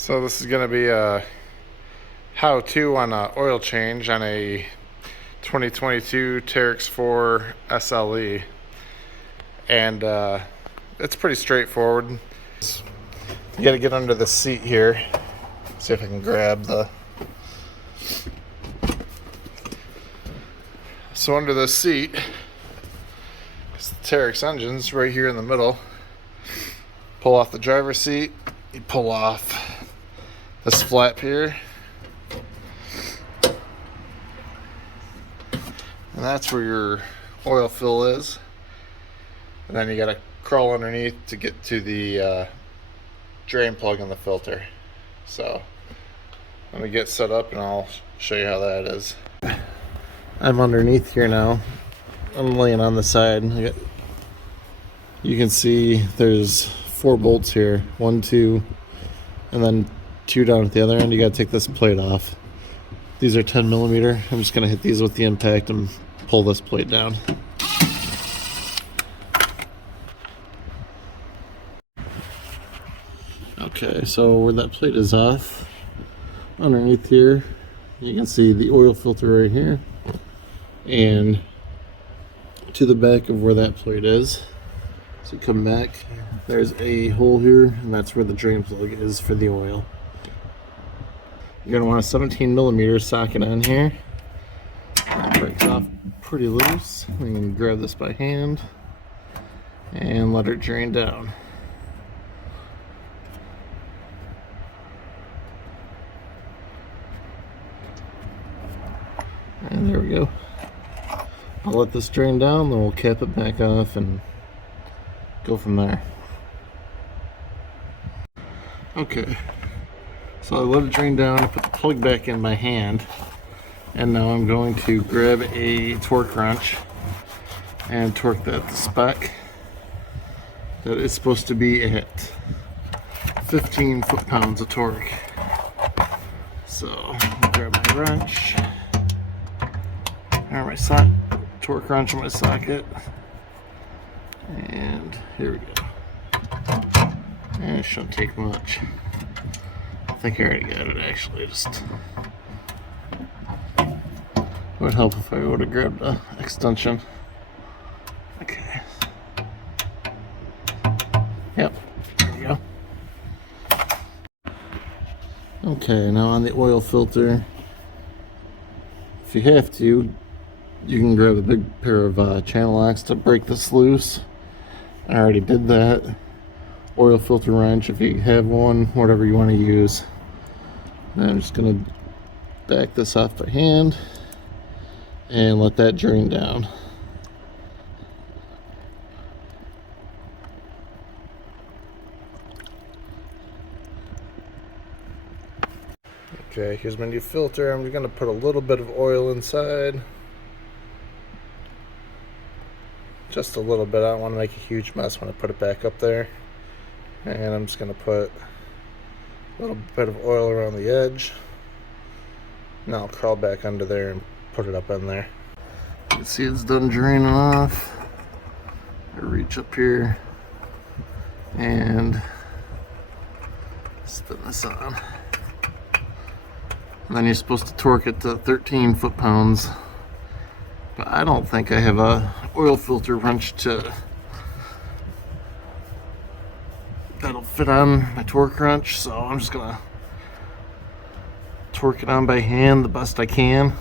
So this is going to be a how-to on an oil change on a 2022 Teryx 4 SLE, and it's pretty straightforward. You got to get under the seat here. See if I can grab the. So under the seat is the Teryx engine's right here in the middle. Pull off the driver's seat. You pull off this flap here, and that's where your oil fill is. And then you got to crawl underneath to get to the drain plug in the filter. So let me get set up and I'll show you how that is. I'm underneath here now. I'm laying on the side. You can see there's 4 bolts here. 1, 2, and then 2 down at the other end. You got to take this plate off. These are 10 millimeter. I'm just going to hit these with the impact and pull this plate down. Okay, so where that plate is off, underneath here, you can see the oil filter right here, and to the back of where that plate is. So come back, there's a hole here, and that's where the drain plug is for the oil. You're going to want a 17 millimeter socket on here. That breaks off pretty loose. You can grab this by hand and let it drain down. And there we go. I'll let this drain down, then we'll cap it back off and go from there. Okay, so I let it drain down, I put the plug back in my hand, and now I'm going to grab a torque wrench and torque that to spec. That is supposed to be at 15 foot-pounds of torque. So I'll grab my wrench, or my torque wrench in my socket, and here we go. And it shouldn't take much. I think I already got it actually. Just would help if I would have grabbed an extension. Okay. Yep. There you go. Okay, now on the oil filter, if you have to, you can grab a big pair of channel locks to break this loose. I already did that. Oil filter wrench, if you have one, whatever you want to use. And I'm just going to back this off by hand and let that drain down. Okay, here's my new filter. I'm going to put a little bit of oil inside. Just a little bit. I don't want to make a huge mess when I put it back up there. And I'm just going to put a little bit of oil around the edge. Now I'll crawl back under there and put it up in there. You can see it's done draining off. I reach up here and spin this on. And then you're supposed to torque it to 13 foot-pounds. But I don't think I have a oil filter wrench that'll fit on my torque wrench, so I'm just gonna torque it on by hand the best I can,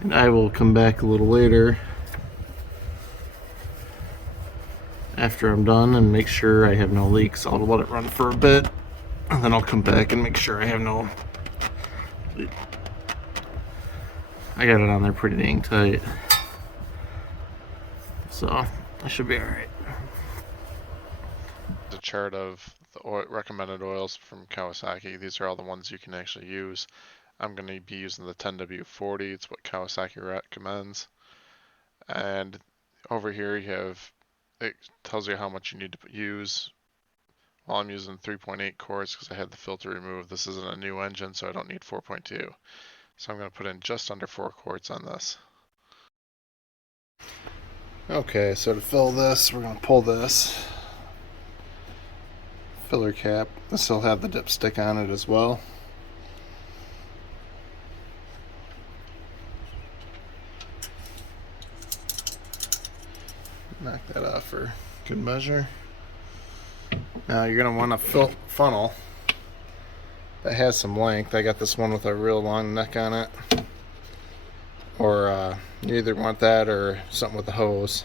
and I will come back a little later after I'm done and make sure I have no leaks. I'll let it run for a bit, and then I'll come back and make sure I have no leak. I got it on there pretty dang tight, so I should be alright. The chart of the recommended oils from Kawasaki. These are all the ones you can actually use. I'm going to be using the 10W40. It's what Kawasaki recommends. And over here you have, it tells you how much you need to use. Well, I'm using 3.8 quarts because I had the filter removed. This isn't a new engine, so I don't need 4.2. So I'm going to put in just under 4 quarts on this. Okay, so to fill this, we're going to pull this filler cap. This will have the dipstick on it as well. Knock that off for good measure. Now you're going to want a funnel that has some length. I got this one with a real long neck on it. Or you either want that or something with a hose.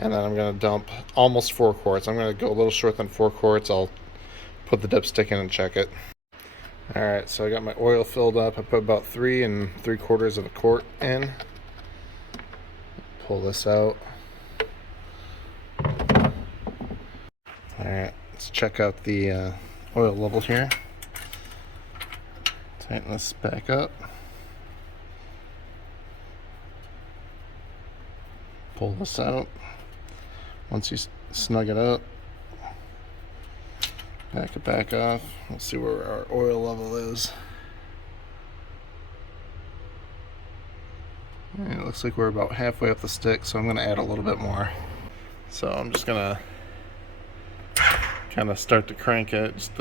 And then I'm going to dump almost 4 quarts. I'm going to go a little short than 4 quarts. I'll put the dipstick in and check it. Alright, so I got my oil filled up. I put about 3 3/4 quart in. Pull this out. Alright, let's check out the oil level here. Tighten this back up. Pull this out. Once you snug it up, back it back off. Let's see where our oil level is. And it looks like we're about halfway up the stick, so I'm going to add a little bit more. So I'm just going to kind of start to crank it. Just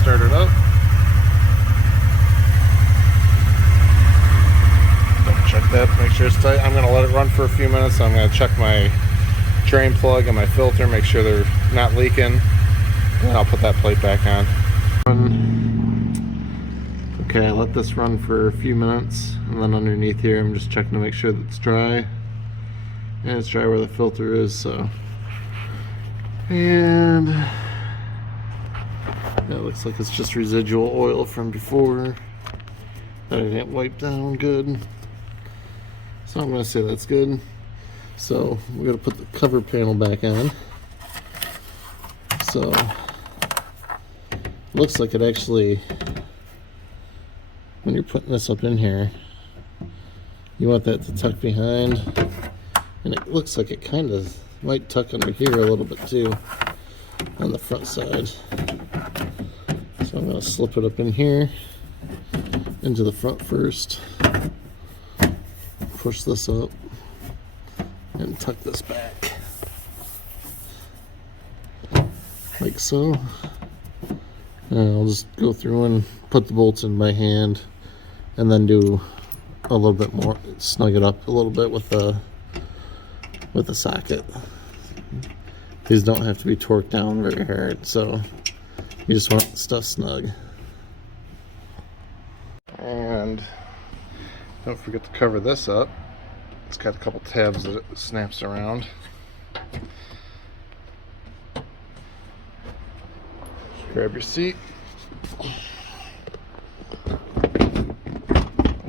start it up. Double check that, make sure it's tight. I'm going to let it run for a few minutes. I'm going to check my drain plug and my filter, make sure they're not leaking, and then I'll put that plate back on. Okay, let this run for a few minutes, and then underneath here I'm just checking to make sure that it's dry, and it's dry where the filter is. So, and it looks like it's just residual oil from before that I didn't wipe down good. So I'm going to say that's good. So we're going to put the cover panel back on. So looks like it actually, when you're putting this up in here, you want that to tuck behind. And it looks like it kind of might tuck under here a little bit too on the front side. So I'm going to slip it up in here into the front first, push this up, and tuck this back like so. And I'll just go through and put the bolts in my hand, and then do a little bit more, snug it up a little bit with the socket. These don't have to be torqued down very hard, so you just want stuff snug. And don't forget to cover this up. It's got a couple tabs that it snaps around. Just grab your seat.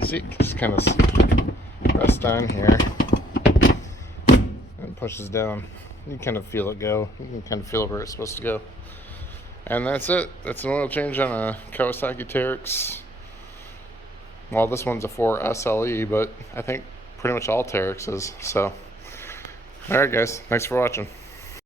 Seat just kind of rests on here and pushes down. You can kind of feel it go. You can kind of feel where it's supposed to go. And that's it. That's an oil change on a Kawasaki Teryx. Well, this one's a 4 SLE, but I think pretty much all Teryxes. So, alright guys, thanks for watching.